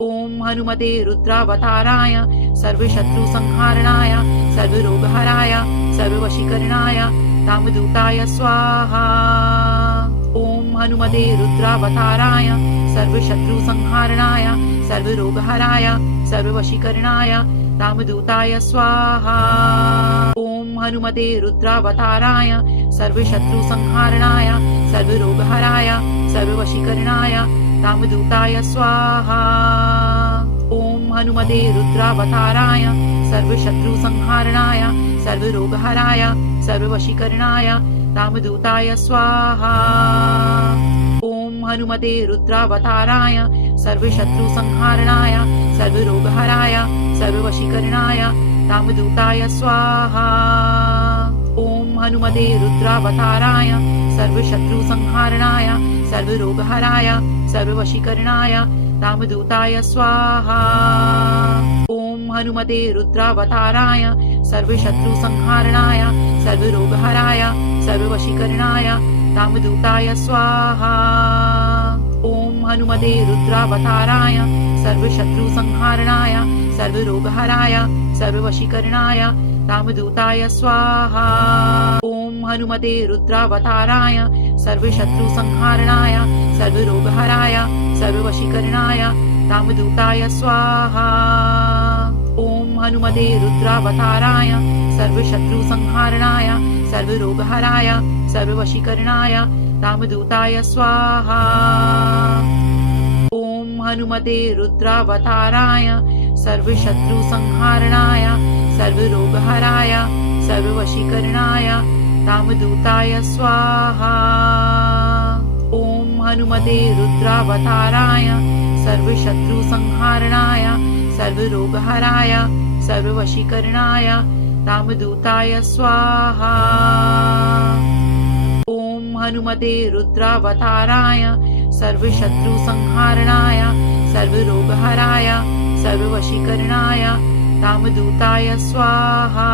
ओम हनुमते रुद्रावताराय सर्वशत्रुसंहारणाय सर्वरोगहराय सर्ववशीकरणाय कामदूताय स्वाहा। ओम हनुमते रुद्रावताराय सर्वशत्रुसंहारणाय सर्वरोगहराय सर्ववशीकरणाय कामदूताय स्वाहा। ओम हनुमते रुद्रावताराय सर्वशत्रुसंहारणाय सर्वरोगहराय सर्ववशीकरणाय कामदूताय स्वाहा। ओम हनुमते रुद्रावताराय सर्वशत्रुसंहारणाय सर्वरोगहराय सर्ववशीकरणाय कामदूताय स्वाहा। ओम हनुमते रुद्रावताराय सर्वशत्रुसंहारणाय सर्वरोगहराय सर्ववशीकरणाय कामदूताय स्वाहा। ओम हनुमते रुद्रावताराय सर्वशत्रुसंहारणाय सर्वरोगहराय सर्ववशीकरणाय कामदूताय स्वाहा। ओम हनुमते रुद्रावताराय सर्वशत्रुसंहारणाय सर्वरोगहराय सर्ववशीकरणाय कामदूताय स्वाहा। ओम हनुमते रुद्रावताराय सर्वशत्रुसंहारणाय सर्वरोगहराय सर्ववशीकरणाय कामदूताय स्वाहा। ओम हनुमते रुद्रावताराय सर्वशत्रुसंहारणाय सर्वरोगहराय सर्ववशीकरणाय कामदूताय स्वाहा। ओम हनुमते रुद्रावताराय सर्वशत्रुसंहारणाय सर्वरोगहराय सर्ववशीकरणाय कामदूताय स्वाहा। ओम हनुमते रुद्रावताराय सर्वशत्रुसंहारणाय सर्वरोगहराय सर्ववशीकरणाय कामदूताय स्वाहा। ओम हनुमते रुद्रावताराय सर्वशत्रुसंहारणाय सर्वरोगहराय सर्ववशीकरणाय कामदूताय स्वाहा। ओम हनुमते रुद्रावताराय सर्वशत्रुसंहारणाय सर्वरोगहराय सर्ववशीकरणाय कामदूताय स्वाहा।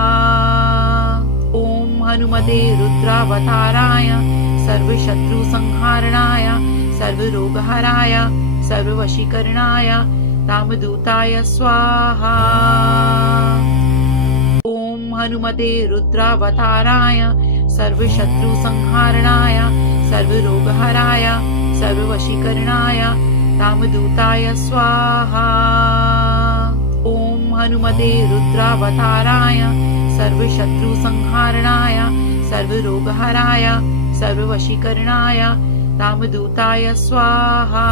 ओम हनुमते रुद्रावताराय सर्वशत्रुसंहारणाय सर्वरोगहराय सर्ववशीकरणाय कामदूताय स्वाहा। ओम हनुमते रुद्रावताराय सर्वशत्रुसंहारणाय सर्वरोगहराय सर्ववशीकरणाय कामदूताय स्वाहा। ओम हनुमते रुद्रावताराय सर्वशत्रुसंहारणाय सर्वरोगहराय सर्ववशीकरणाय कामदूताय स्वाहा।